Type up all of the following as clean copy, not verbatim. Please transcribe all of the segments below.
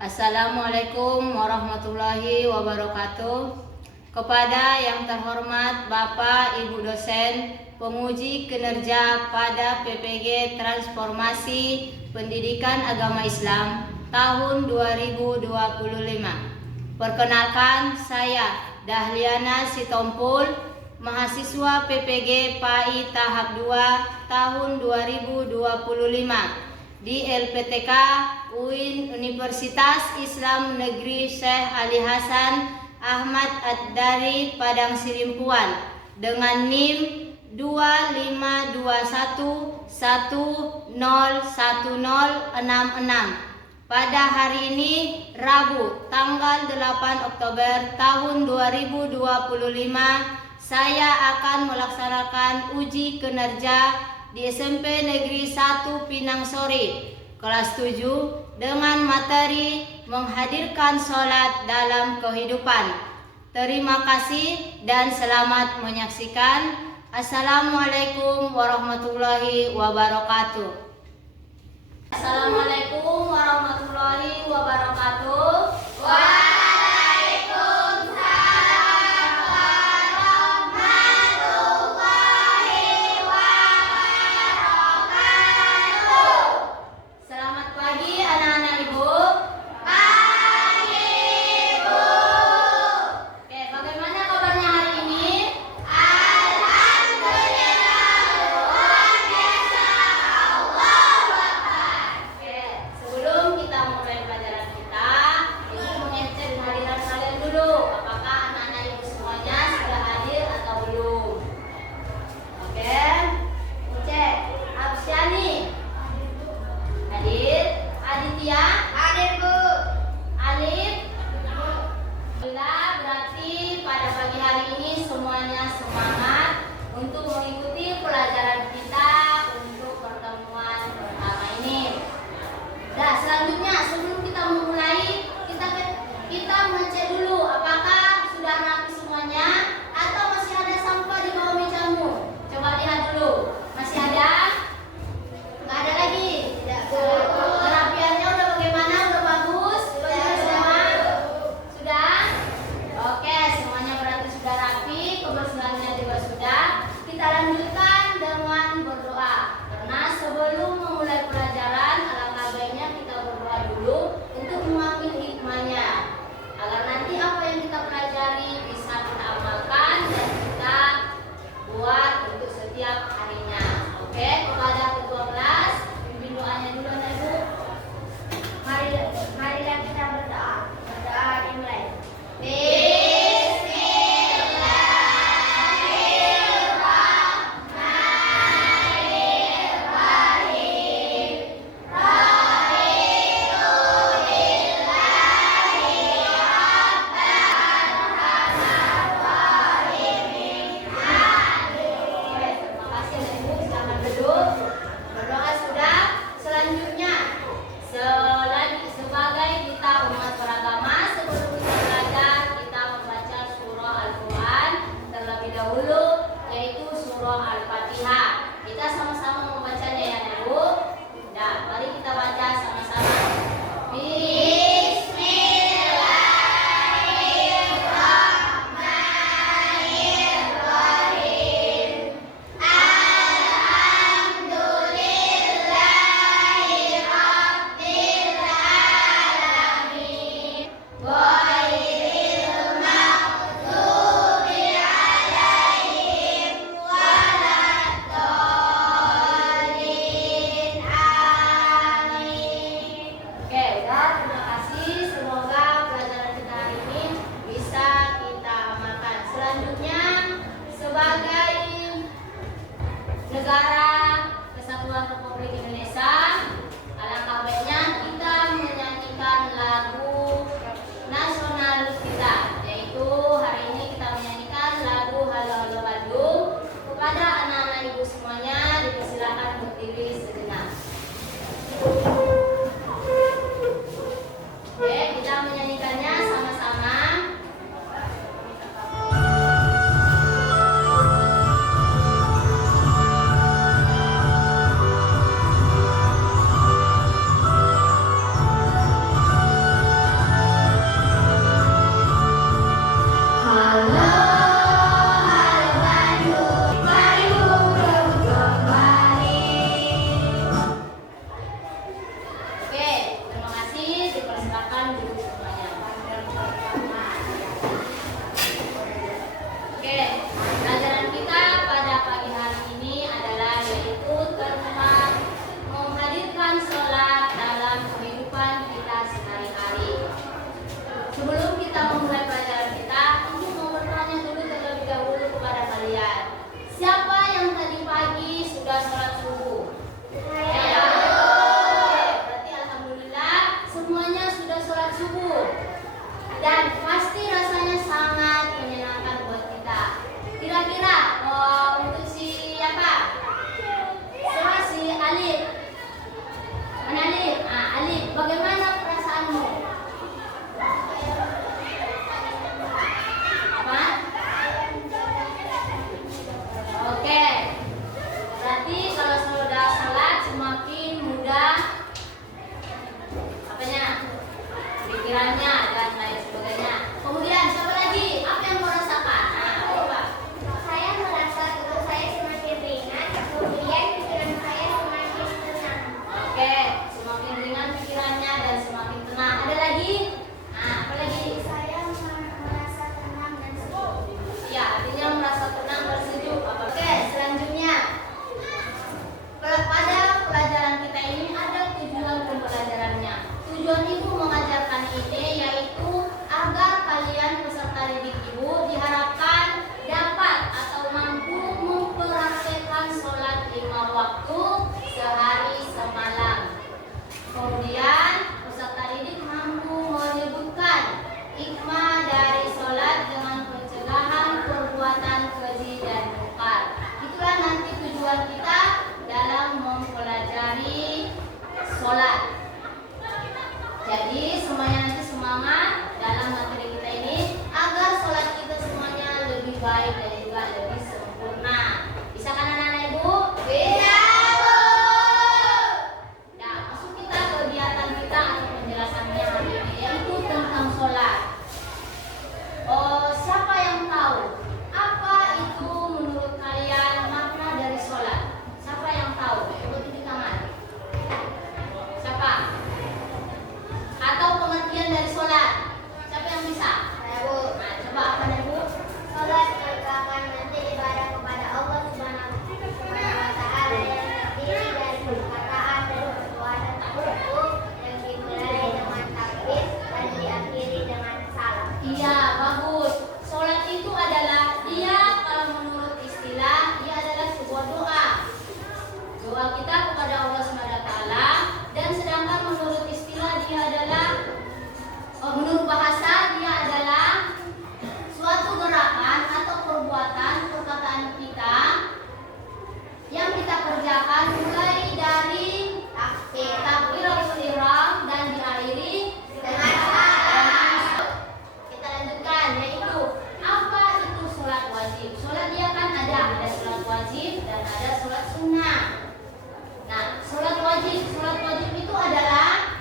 Assalamualaikum warahmatullahi wabarakatuh. Kepada yang terhormat Bapak Ibu dosen, penguji kinerja pada PPG Transformasi Pendidikan Agama Islam tahun 2025. Perkenalkan, saya Dahliana Sitompul, mahasiswa PPG PAI tahap 2 tahun 2025 di LPTK UIN Universitas Islam Negeri Syekh Ali Hasan Ahmad Ad-Dari Padang Sirimpuan dengan NIM 2521101066. Pada hari ini Rabu tanggal 8 Oktober tahun 2025 saya akan melaksanakan uji kinerja di SMP Negeri 1 Pinang Sori kelas 7 dengan materi menghadirkan sholat dalam kehidupan. Terima kasih dan selamat menyaksikan. Assalamualaikum warahmatullahi wabarakatuh. Assalamualaikum warahmatullahi wabarakatuh. dan pasti rasanya sangat menyenangkan buat kita. Kira-kira untuk siapa? Si Alif. Mana Alif? Alif, bagaimana perasaanmu? Apa? Oke. Berarti kalau sudah salat semakin mudah apanya? Pikirannya dan lain sebagainya. Kemudian siapa lagi? Apa yang kau rasakan? Coba. Saya merasa tubuh saya semakin ringan, kemudian pikiran saya semakin tenang. Oke, semakin ringan pikirannya dan semakin tenang. Ada lagi? Apa lagi? Saya merasa tenang dan sejuk. Ya, artinya merasa tenang dan sejuk. Oke, selanjutnya. Pada pelajaran kita ini ada tujuan pembelajarannya. Tujuan ibu mengajarkan ini yaitu agar kalian peserta didik ibu diharapkan dapat atau mampu mempraktekkan sholat 5 waktu sehari semalam. Kemudian peserta didik mampu menyebutkan hikmah dari sholat dengan pencegahan perbuatan keji dan mungkar. Itulah nanti tujuan kita dalam mempelajari sholat. Jadi semuanya nanti semangat dalam materi kita ini agar sholat kita semuanya lebih baik dan juga lebih sempurna. Bisa kan anak-anak ibu? Bisa bu. Nah, masuk kita ke kegiatan kita atau penjelasannya hari ini yaitu tentang sholat. Siapa yang tahu apa itu menurut kalian makna dari sholat? Siapa yang tahu? Ikut di tangan. Siapa? Atau pengertian dari sholat? Siapa yang bisa? Saya bu. Coba apa nih bu? Sholat merupakan bentuk ibadah kepada Allah Subhanahu wa Ta'ala yang terdiri dari perkataan dan perbuatan tertentu yang dimulai dengan takbir dan diakhiri dengan salam. Iya, bagus. Sholat itu adalah kalau menurut istilah dia adalah sebuah doa. Doa kita kepada Allah SWT. Dan sedangkan menurut istilah dia adalah menurut bahasa dia adalah suatu gerakan atau perbuatan perkataan kita yang kita kerjakan mulai dari takbiratul ihram dan diakhiri dengan salam. Kita lanjutkan yaitu apa itu sholat wajib? Sholat dia kan ada sholat wajib dan ada sholat sunnah. Nah, sholat wajib itu adalah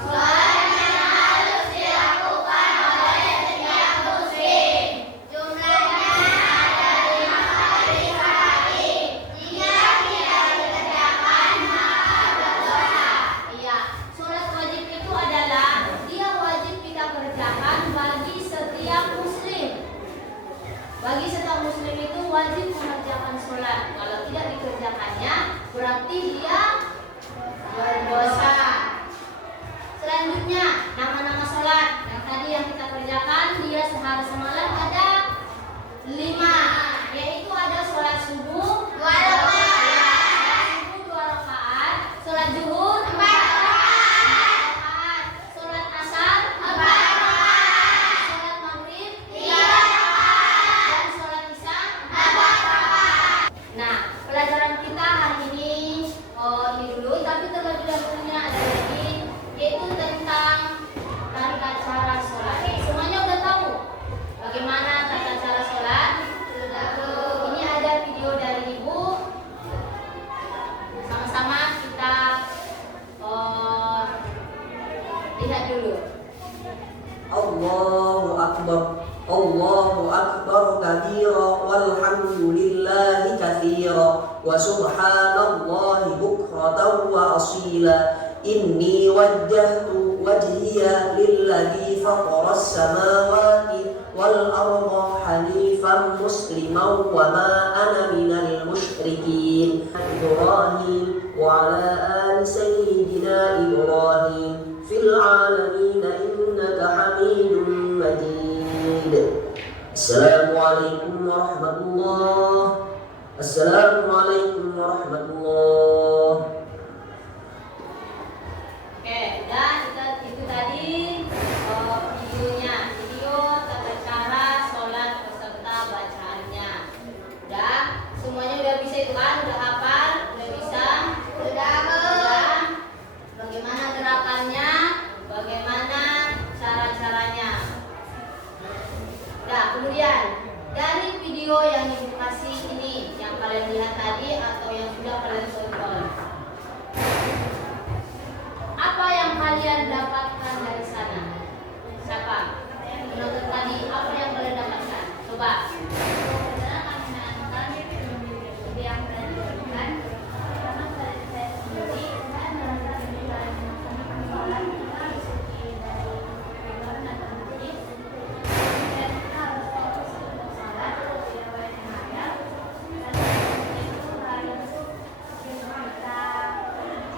sholat yang harus dilakukan oleh setiap muslim. Jumlahnya ada 5 kali sehari. Jika tidak dikerjakan maka berdosa. Iya, sholat wajib itu adalah dia wajib kita kerjakan bagi setiap muslim. Bagi setiap muslim itu wajib mengerjakan sholat. Kalau tidak dikerjakannya berarti dia berdosa. Selanjutnya nama-nama sholat yang tadi yang kita kerjakan dia sehari semalam ada 5, yaitu ada sholat subuh 2 rakaat, sholat zuhur 4 rakaat, sholat asar 4 rakaat, sholat maghrib 3 rakaat, dan sholat isya 4 rakaat. Nah, pelajaran kita hari ini ini dulu, tapi terlebih dahulunya ada lagi yaitu tentang tata cara sholat. Semuanya udah tahu bagaimana tata cara sholat? Ini ada video dari ibu. Sama-sama kita lihat dulu. Allahu Akbar, Allahu Akbar kabira, walhamdulillahi katsira, wa subhanallahi bukratan wa asila. Inni wajjahtu wajhiya lilladzi fatara as-samawati wal arda hanifan musliman wa ma ana minal musyrikin. Ibrahim wa ala ali sayyidina Ibrahim fil alamin innaka Hamidum Majid. Assalamualaikum warahmatullahi. Assalamualaikum warahmatullahi. Oke, dan itu tadi videonya kalian dapatkan dari sana? Siapa? Menonton tadi, apa yang kalian dapatkan? Coba. Setelah kami menonton video yang kalian berikan, pertama kali saya sendiri, saya merasa lebih kalian melaksanakan sholat kita isuki dari keluar atau masjid. Dan kita harus fokus untuk sholat, tidak boleh menghayal. Dan itu harus kita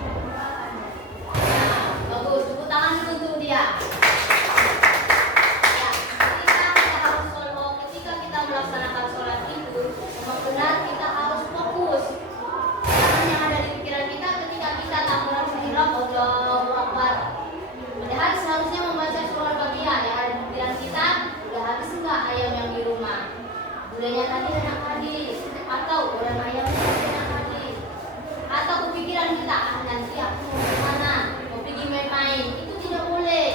lupakan. Nah, bagus. Tepuk tangan dulu untuk dia. Ya, ketika kita melaksanakan sholat itu, memang benar kita harus fokus. Jangan yang ada di pikiran kita ketika kita takbiratul ihram, Allahu Akbar. Padahal seharusnya membaca surah Al-Baqarah yang ada di pikiran kita. Udah habis enggak ayam yang di rumah? Gulanya tadi enak hadis, atau orang ayamnya enak hadis, atau kepikiran kita nanti aku mau kemana, mau pergi main-main. Itu tidak boleh.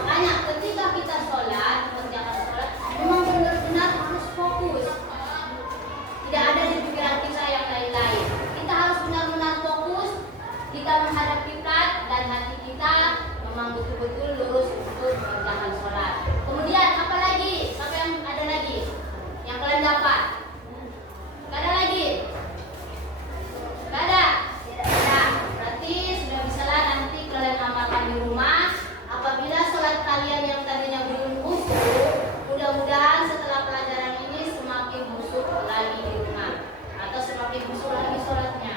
Makanya ketika kita sholat, mengerjakan sholat, memang benar-benar harus fokus. Tidak ada di pikiran kita yang lain-lain. Kita harus benar-benar fokus. Kita menghadap kiblat dan hati kita memang betul-betul lurus untuk mengerjakan sholat. Kemudian apa lagi? Siapa yang ada lagi? Yang kalian dapat? Gak ada lagi? Gak ada? Tidak ada. Berarti sudah bisa lah nanti kalian amalkan di rumah. Apabila sholat kalian yang tadinya belum khusyuk, mudah-mudahan setelah pelajaran ini semakin khusyuk lagi di rumah, atau semakin khusyuk lagi sholatnya.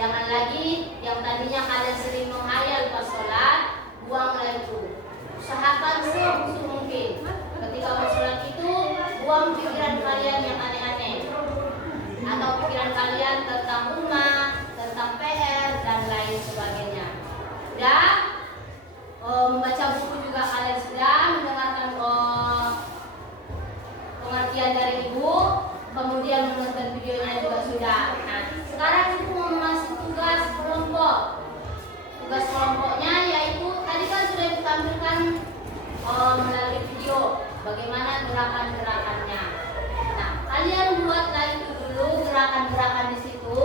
Jangan lagi yang tadinya kalian sering menghayal pas sholat, buanglah itu. Usahakan sekhusyuk mungkin. Ketika mau sholat itu, buang pikiran kalian yang aneh-aneh, atau pikiran kalian tentang rumah, tentang PR, dan lain sebagainya. Udah? Membaca buku juga kalian sudah, mendengarkan pengertian dari ibu, kemudian menonton videonya juga sudah. Nah, sekarang ibu mau mengasih tugas kelompok. Tugas kelompoknya yaitu tadi kan sudah ditampilkan melalui video bagaimana gerakan-gerakannya. Nah, kalian buatlah itu dulu gerakan-gerakan di situ.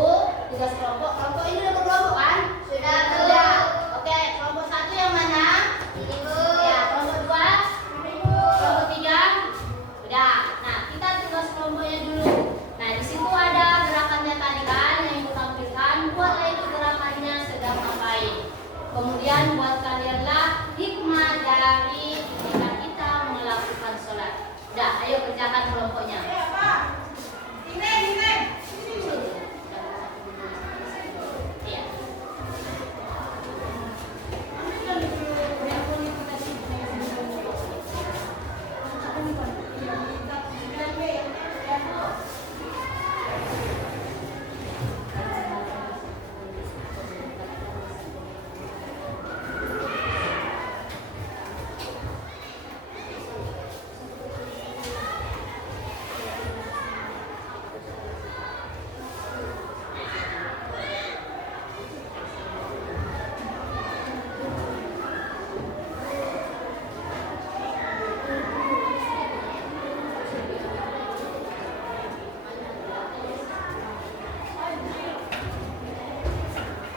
Tugas kelompok. Kelompok ini udah berkelompok kan? Sudah, Bu. Sudah. Oke, kelompok 1 yang mana? Ini, Bu. Ya, kelompok 2, kelompok 3. Udah. Nah, kita tugas kelompoknya dulu. Nah, di situ ada gerakannya tadi kan yang ibu tampilkan. Buatlah itu gerakannya sedang ngapain. Kemudian buat kalianlah hikmah dari ketika kita melakukan sholat. Udah, ayo kerjakan kelompoknya. Iya.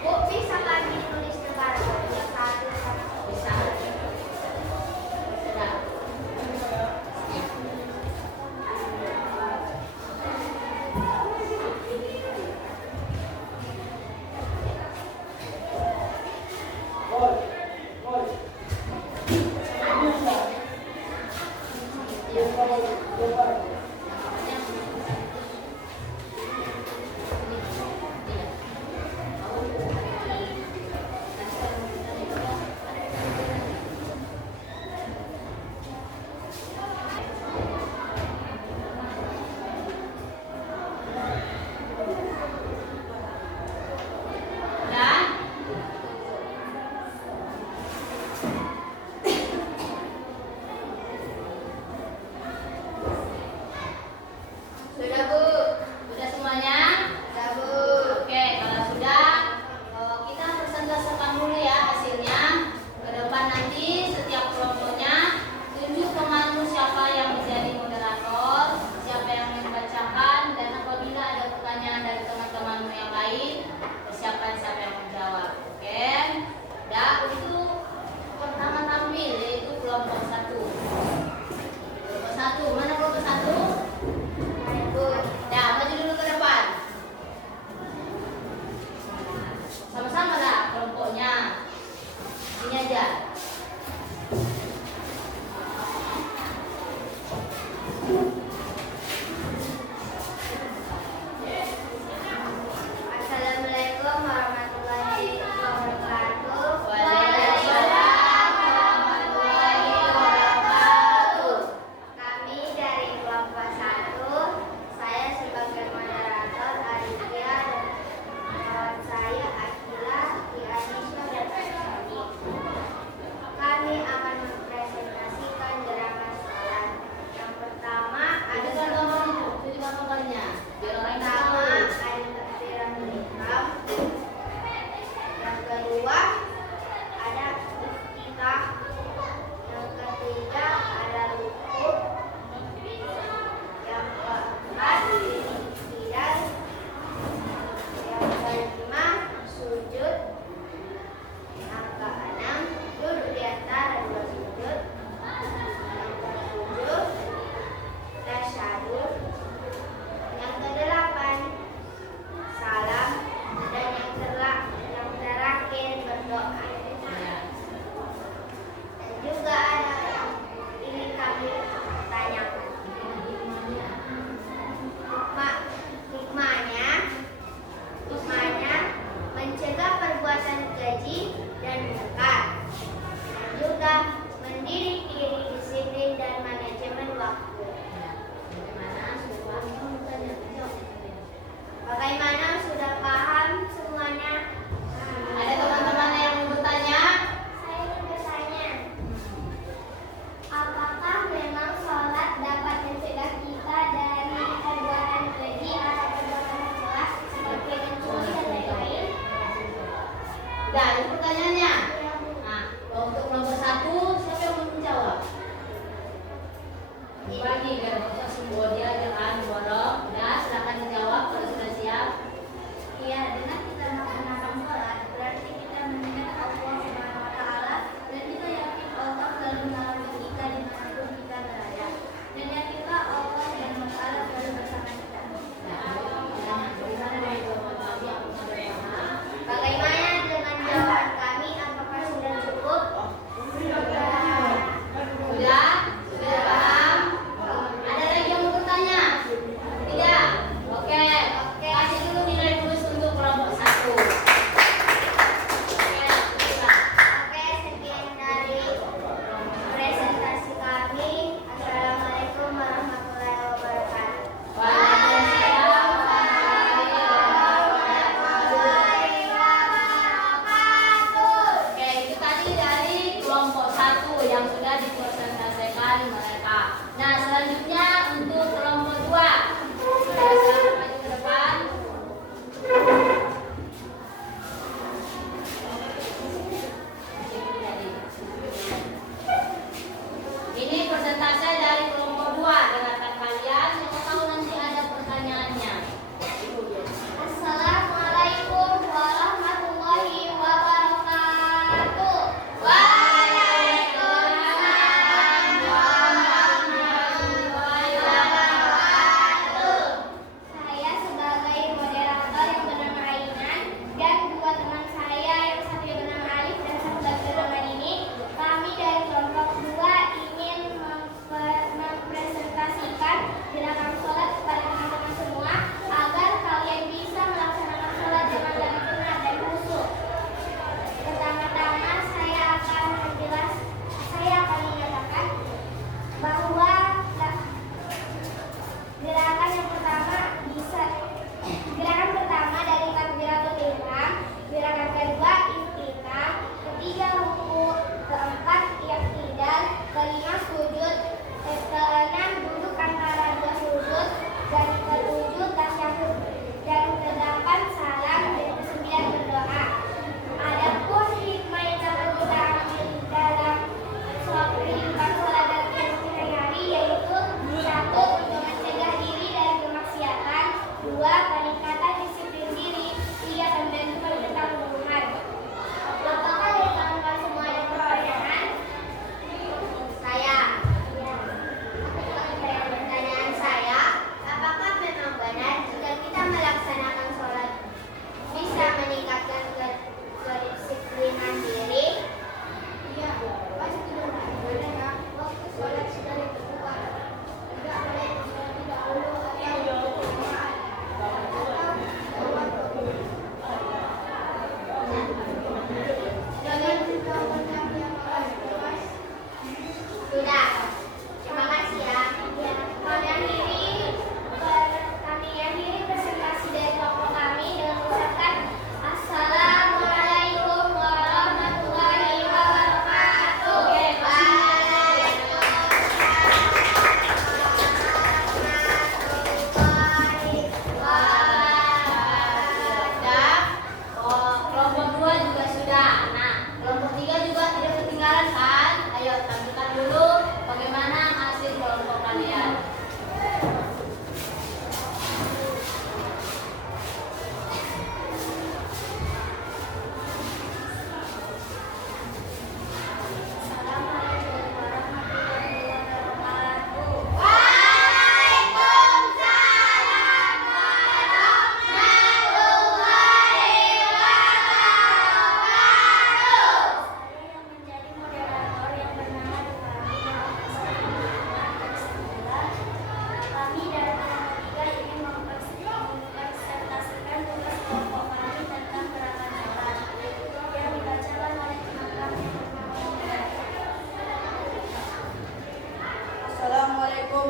Bu, bisa kami tulis negara yang satu satu. Bisa. Udah. siapa yang menjawab. Oke. Dah, itu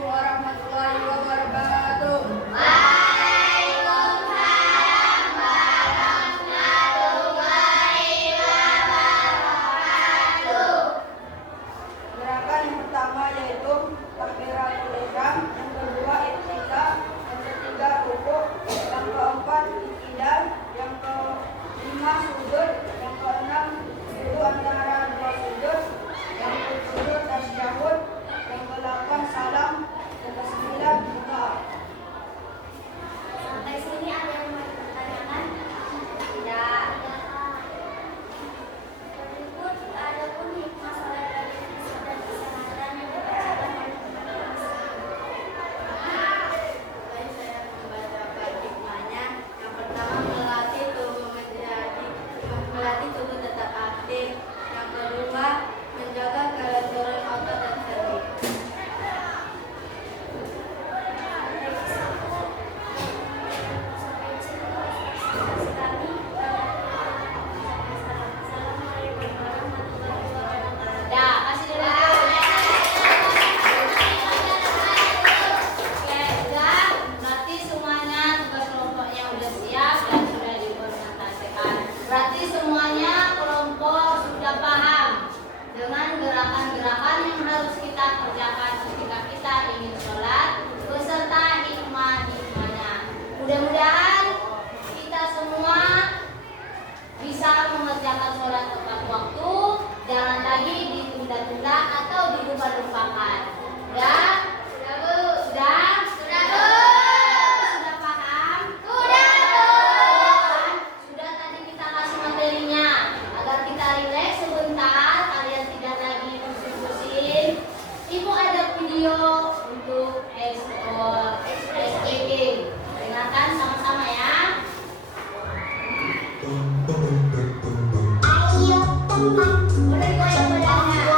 warahmatullahi wabarakatuh. Waalaikumsalam warahmatullahi wabarakatuh. Gerakan yang pertama yaitu takbiratul ihram, yang kedua i'tikaf, yang ketiga rukuk, yang keempat i'tidal, yang kelima sujud, yang keenam duduk antara dua sujud, yang ketujuh tasyahud, yang kedelapan salam, yang kesembilan doa. Sampai sini ada yang mau ditanyakan? Tidak. Berikut adapun hikmah salat dan kesadaran yang dibacakan oleh Baik, saya membacakan hikmahnya. Yang pertama, melatih tubuh tetap aktif. Yang kedua, menjaga kelenturan otot dan sendi. sampai sini kami. Assalamualaikum warahmatullahi wabarakatuh. Dah, kasih dulu. Oke, udah. Berarti semuanya tugas kelompoknya udah siap dan sudah dipresentasikan. Berarti semuanya kelompok sudah paham dengan gerakan-gerakan yang harus kita kerjakan ketika kita ingin sholat beserta hikmah-hikmahnya. Mudah-mudahan kita semua bisa mengerjakan sholat tepat waktu, jangan lagi ditunda-tunda atau dilupa-lupakan. Udah? Sudah, Bu? Sudah? Sudah, Bu? Sudah paham? Sudah, Bu? Sudah, tadi kita kasih materinya. Agar kita rileks sebentar, kalian tidak lagi pusing-pusing. Ibu ada video untuk SPG. Dengarkan sama-sama ya. Ayo teman, berikan pedangnya.